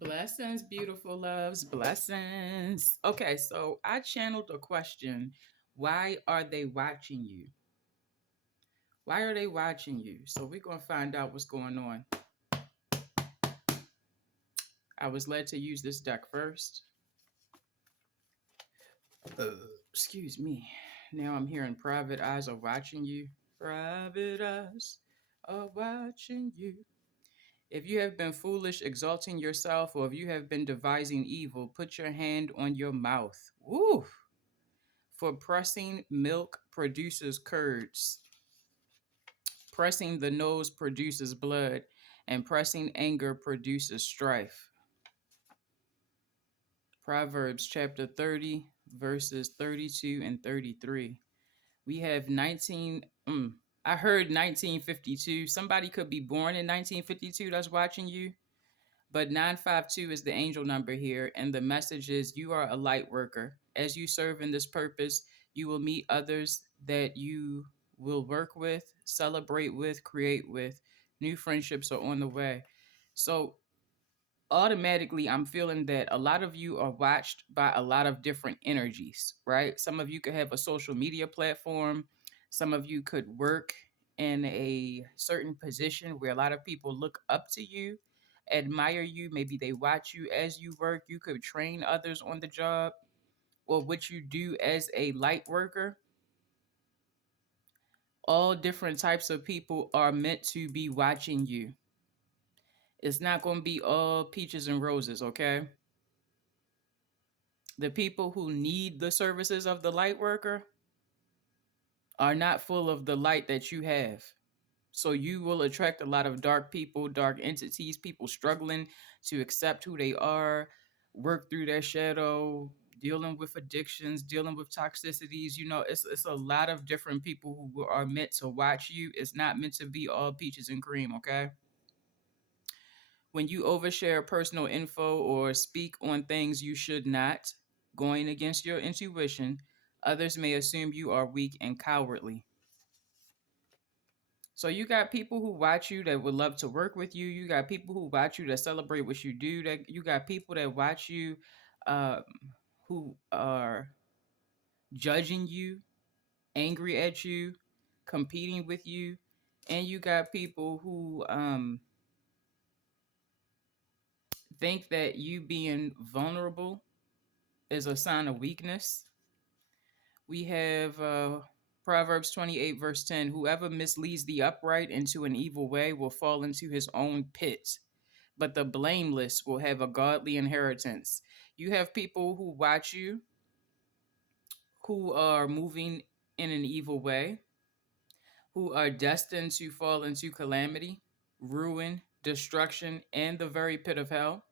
Blessings, beautiful loves, blessings. Okay, so I channeled a question. Why are they watching you? Why are they watching you? So we're going to find out what's going on. I was led to use this deck first. Uh, Excuse me. Now I'm hearing private eyes are watching you. Private eyes are watching you. If you have been foolish, exalting yourself, or if you have been devising evil, put your hand on your mouth. Woo! For pressing milk produces curds, pressing the nose produces blood, and pressing anger produces strife. Proverbs chapter 30, verses 32 and 33. We have 19. I heard 1952. Somebody could be born in 1952 that's watching you. But 952 is the angel number here, and the message is you are a light worker. As you serve in this purpose, you will meet others that you will work with, celebrate with, create with. New friendships are on the way. So, automatically, I'm feeling that a lot of you are watched by a lot of different energies, right? Some of you could have a social media platform, some of you could work in a certain position where a lot of people look up to you, admire you. Maybe they watch you as you work. You could train others on the job or what you do as a light worker. All different types of people are meant to be watching you. It's not going to be all peaches and roses, okay? The people who need the services of the light worker are not full of the light that you have. So you will attract a lot of dark people, dark entities, people struggling to accept who they are, work through their shadow, dealing with addictions, dealing with toxicities. It's a lot of different people who are meant to watch you. It's not meant to be all peaches and cream, okay? When you overshare personal info or speak on things you should not, going against your intuition, others may assume you are weak and cowardly. So you got people who watch you that would love to work with you. You got people who watch you that celebrate what you do. That you got people that watch you, um, who are judging you, angry at you, competing with you, and you got people who think that you being vulnerable is a sign of weakness. We have Proverbs 28, verse 10. Whoever misleads the upright into an evil way will fall into his own pit, but the blameless will have a godly inheritance. You have people who watch you who are moving in an evil way, who are destined to fall into calamity, ruin, destruction, and the very pit of hell.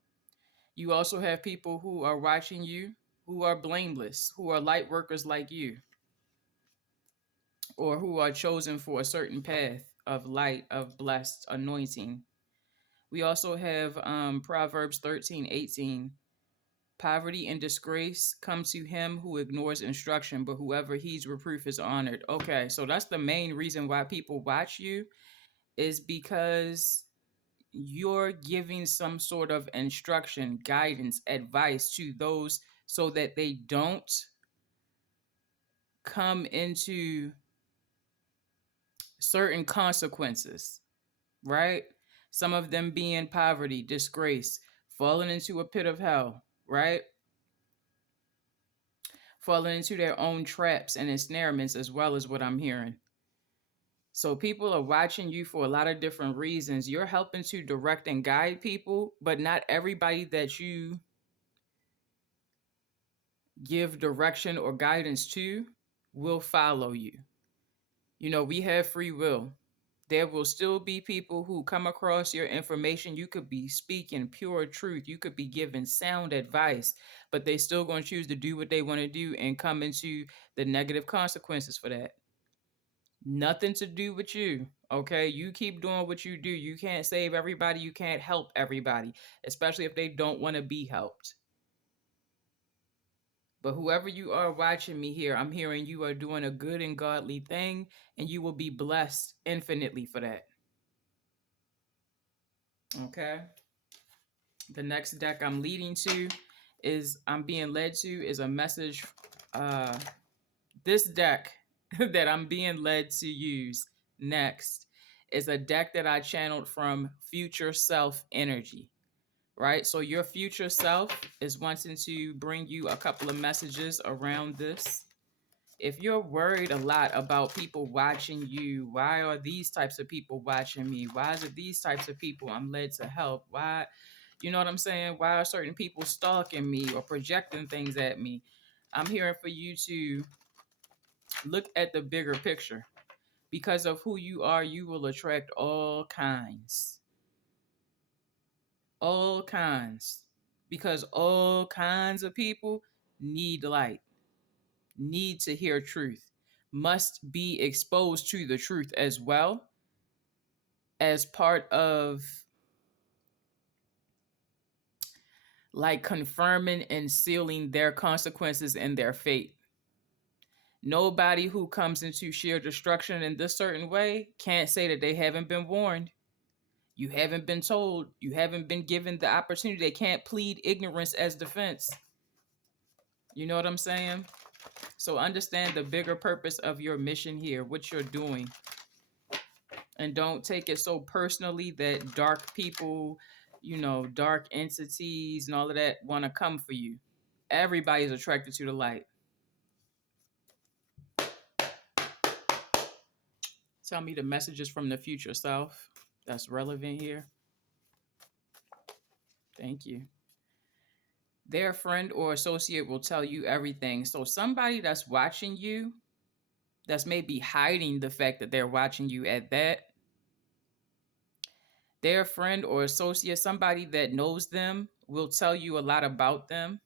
You also have people who are watching you who are blameless, who are light workers like you, or who are chosen for a certain path of light, of blessed anointing. We also have Proverbs 13:18. Poverty and disgrace come to him who ignores instruction, but whoever heeds reproof is honored. Okay, so that's the main reason why people watch you, is because you're giving some sort of instruction, guidance, advice to those so that they don't come into certain consequences, right? Some of them being poverty, disgrace, falling into a pit of hell, right? Falling into their own traps and ensnarements, as well as what I'm hearing. So people are watching you for a lot of different reasons. You're helping to direct and guide people, but not everybody that you give direction or guidance to will follow you. We have free will. There will still be people who come across your information. You could be speaking pure truth. You could be giving sound advice, but they still going to choose to do what they want to do and come into the negative consequences for that. Nothing to do with you. Okay. You keep doing what you do. You can't save everybody. You can't help everybody, especially if they don't want to be helped. But whoever you are watching me here, I'm hearing you are doing a good and godly thing, and you will be blessed infinitely for that. Okay. The next deck I'm leading to is I'm being led to is a message. Uh, this deck that I'm being led to use next is a deck that I channeled from Future Self Energy. Right? So your future self is wanting to bring you a couple of messages around this. If you're worried a lot about people watching you, why are these types of people watching me? Why is it these types of people I'm led to help? Why, you know what I'm saying? Why are certain people stalking me or projecting things at me? I'm hearing for you to look at the bigger picture. Because of who you are, you will attract all kinds, because all kinds of people need light, need to hear truth, must be exposed to the truth as well as part of like confirming and sealing their consequences and their fate. Nobody who comes into sheer destruction in this certain way can't say that they haven't been warned. You haven't been told, you haven't been given the opportunity. They can't plead ignorance as defense. You know what I'm saying? So understand the bigger purpose of your mission here, what you're doing. And don't take it so personally that dark people, dark entities and all of that want to come for you. Everybody's attracted to the light. Tell me the messages from the future self that's relevant here. Thank you. Their friend or associate will tell you everything. So somebody that's watching you, that's maybe hiding the fact that they're watching you at that, their friend or associate, somebody that knows them, will tell you a lot about them.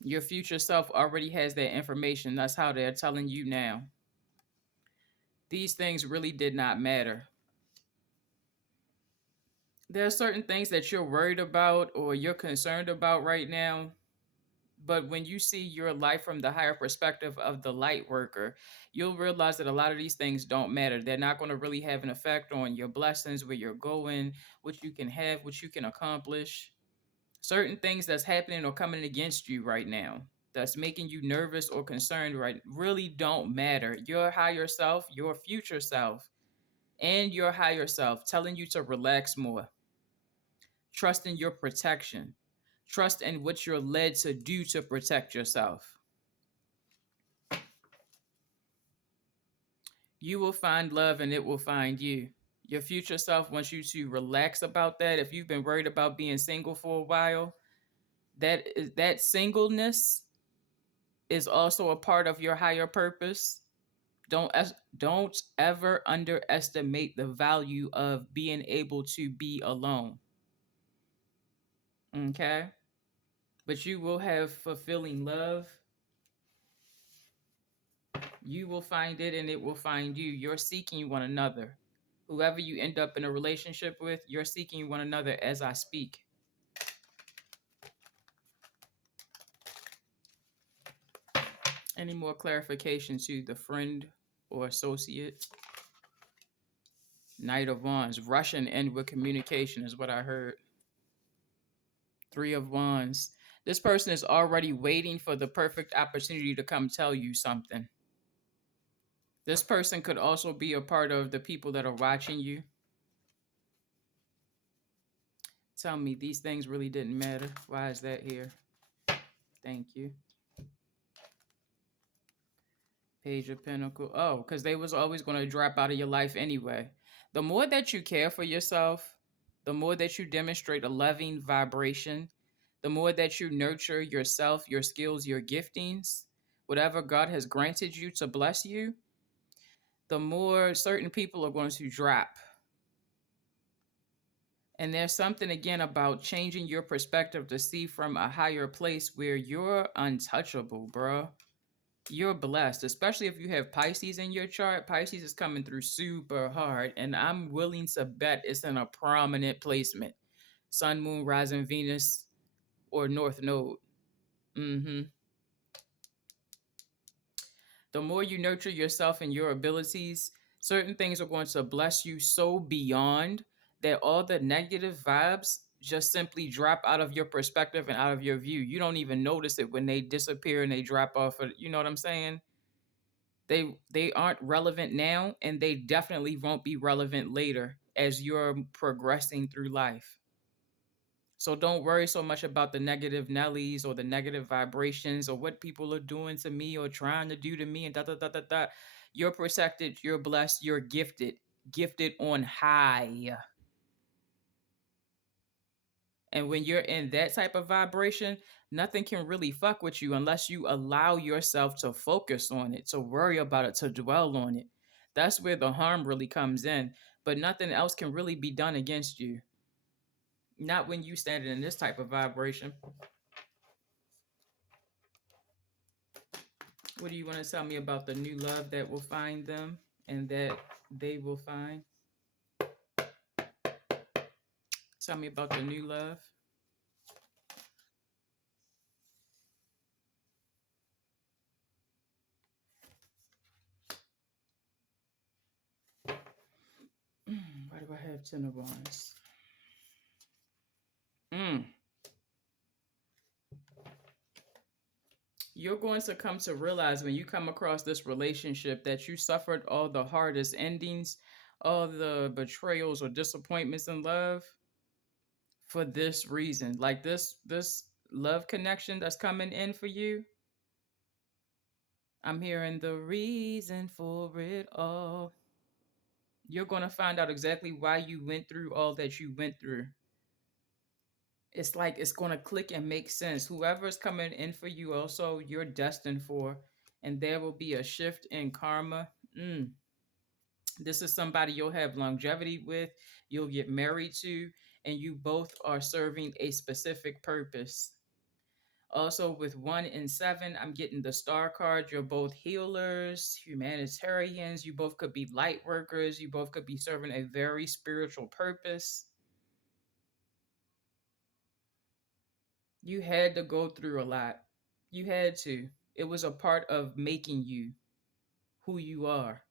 Your future self already has that information. That's how they're telling you now. These things really did not matter. There are certain things that you're worried about or you're concerned about right now. But when you see your life from the higher perspective of the light worker, you'll realize that a lot of these things don't matter. They're not going to really have an effect on your blessings, where you're going, what you can have, what you can accomplish. Certain things that's happening or coming against you right now, that's making you nervous or concerned, right, really don't matter. Your higher self, your future self, and your higher self telling you to relax more. Trust in your protection. Trust in what you're led to do to protect yourself. You will find love and it will find you. Your future self wants you to relax about that. If you've been worried about being single for a while, that singleness is also a part of your higher purpose. Don't ever underestimate the value of being able to be alone. Okay? But you will have fulfilling love. You will find it and it will find you. You're seeking one another. Whoever you end up in a relationship with, you're seeking one another as I speak. Any more clarification to the friend or associate? Knight of Wands, Russian end with communication is what I heard. Three of Wands. This person is already waiting for the perfect opportunity to come tell you something. This person could also be a part of the people that are watching you. Tell me, these things really didn't matter. Why is that here? Thank you. Page of Pentacles. Oh, because they was always going to drop out of your life anyway. The more that you care for yourself, the more that you demonstrate a loving vibration, the more that you nurture yourself, your skills, your giftings, whatever God has granted you to bless you, the more certain people are going to drop. And there's something again about changing your perspective to see from a higher place where you're untouchable, bro. You're blessed, especially if you have Pisces in your chart. Pisces is coming through super hard, and I'm willing to bet it's in a prominent placement. Sun, Moon, Rising, Venus, or North Node. The more you nurture yourself and your abilities, certain things are going to bless you so beyond that all the negative vibes just simply drop out of your perspective and out of your view. You don't even notice it when they disappear and they drop off. You know what I'm saying? They aren't relevant now, and they definitely won't be relevant later as you're progressing through life. So don't worry so much about the negative Nellies or the negative vibrations or what people are doing to me or trying to do to me and da da da da da. You're protected, you're blessed, you're gifted, gifted on high. And when you're in that type of vibration, nothing can really fuck with you unless you allow yourself to focus on it, to worry about it, to dwell on it. That's where the harm really comes in. But nothing else can really be done against you. Not when you stand in this type of vibration. What do you want to tell me about the new love that will find them and that they will find? Tell me about the new love. Why do I have 10 of wands? Mm. You're going to come to realize when you come across this relationship that you suffered all the hardest endings, all the betrayals or disappointments in love for this reason. Like this love connection that's coming in for you. I'm hearing the reason for it all. You're going to find out exactly why you went through all that you went through. It's like it's going to click and make sense. Whoever's coming in for you, also, you're destined for, and there will be a shift in karma. This is somebody you'll have longevity with, you'll get married to, and you both are serving a specific purpose. Also, with 1 and 7, I'm getting the star card. You're both healers, humanitarians. You both could be light workers. You both could be serving a very spiritual purpose. You had to go through a lot. You had to. It was a part of making you who you are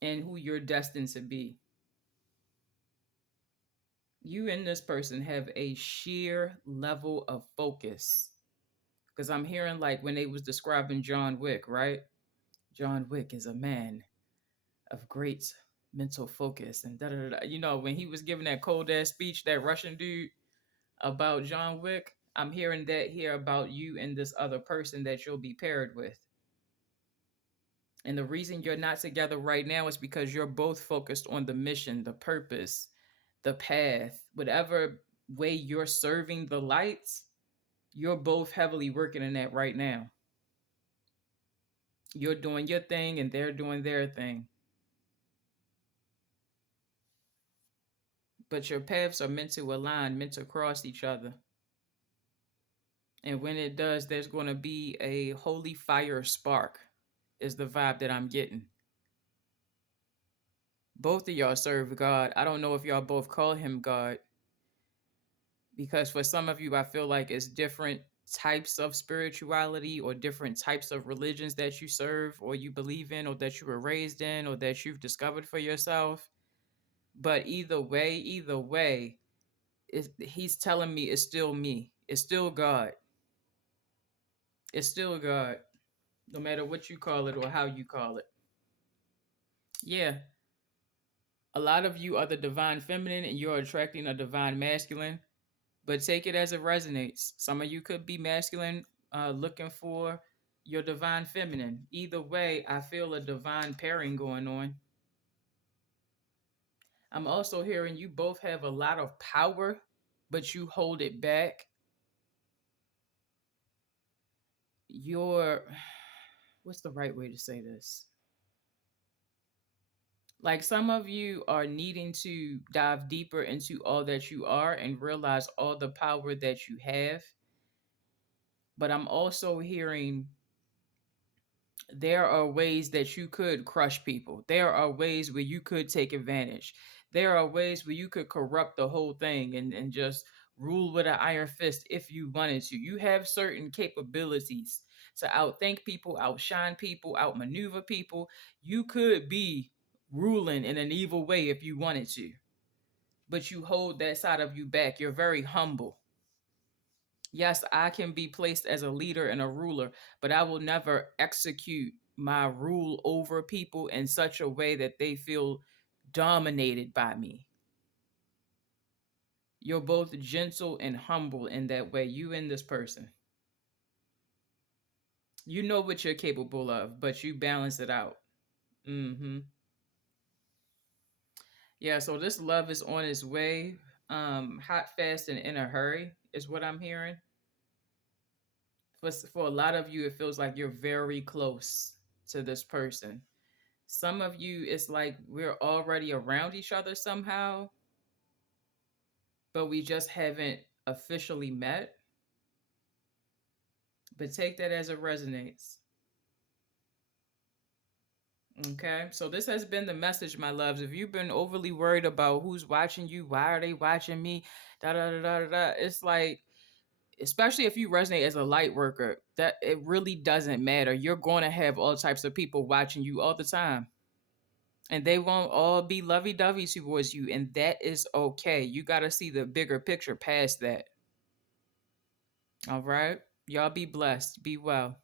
and who you're destined to be. You and this person have a sheer level of focus. Because I'm hearing like when they was describing John Wick, right? John Wick is a man of great mental focus and da da da. You know, when he was giving that cold ass speech, that Russian dude about John Wick, I'm hearing that here about you and this other person that you'll be paired with. And the reason you're not together right now is because you're both focused on the mission, the purpose, the path, whatever way you're serving the lights, you're both heavily working in that right now. You're doing your thing and they're doing their thing. But your paths are meant to align, meant to cross each other. And when it does, there's going to be a holy fire spark, is the vibe that I'm getting. Both of y'all serve God. I don't know if y'all both call him God, because for some of you, I feel like it's different types of spirituality or different types of religions that you serve or you believe in or that you were raised in or that you've discovered for yourself. But either way, he's telling me it's still me. It's still God. It's still God, no matter what you call it or how you call it. Yeah, a lot of you are the divine feminine and you're attracting a divine masculine, but take it as it resonates. Some of you could be masculine, looking for your divine feminine. Either way, I feel a divine pairing going on. I'm also hearing you both have a lot of power, but you hold it back. You're, what's the right way to say this? Like some of you are needing to dive deeper into all that you are and realize all the power that you have. But I'm also hearing there are ways that you could crush people. There are ways where you could take advantage. There are ways where you could corrupt the whole thing and just rule with an iron fist if you wanted to. You have certain capabilities to outthink people, outshine people, outmaneuver people. You could be ruling in an evil way if you wanted to. but you hold that side of you back. You're very humble. Yes, I can be placed as a leader and a ruler, but I will never execute my rule over people in such a way that they feel dominated by me. You're both gentle and humble in that way, you and this person. You know what you're capable of, but you balance it out. Mm-hmm. Yeah, so this love is on its way. Hot, fast, and in a hurry is what I'm hearing. For a lot of you, it feels like you're very close to this person. Some of you, it's like we're already around each other somehow, but we just haven't officially met. But take that as it resonates. Okay, so this has been the message, my loves. If you've been overly worried about who's watching you, why are they watching me, da da da da da, it's like, especially if you resonate as a light worker, that it really doesn't matter. You're going to have all types of people watching you all the time, and they won't all be lovey-dovey towards you, and that is okay. You got to see the bigger picture past that. All right, y'all be blessed, be well.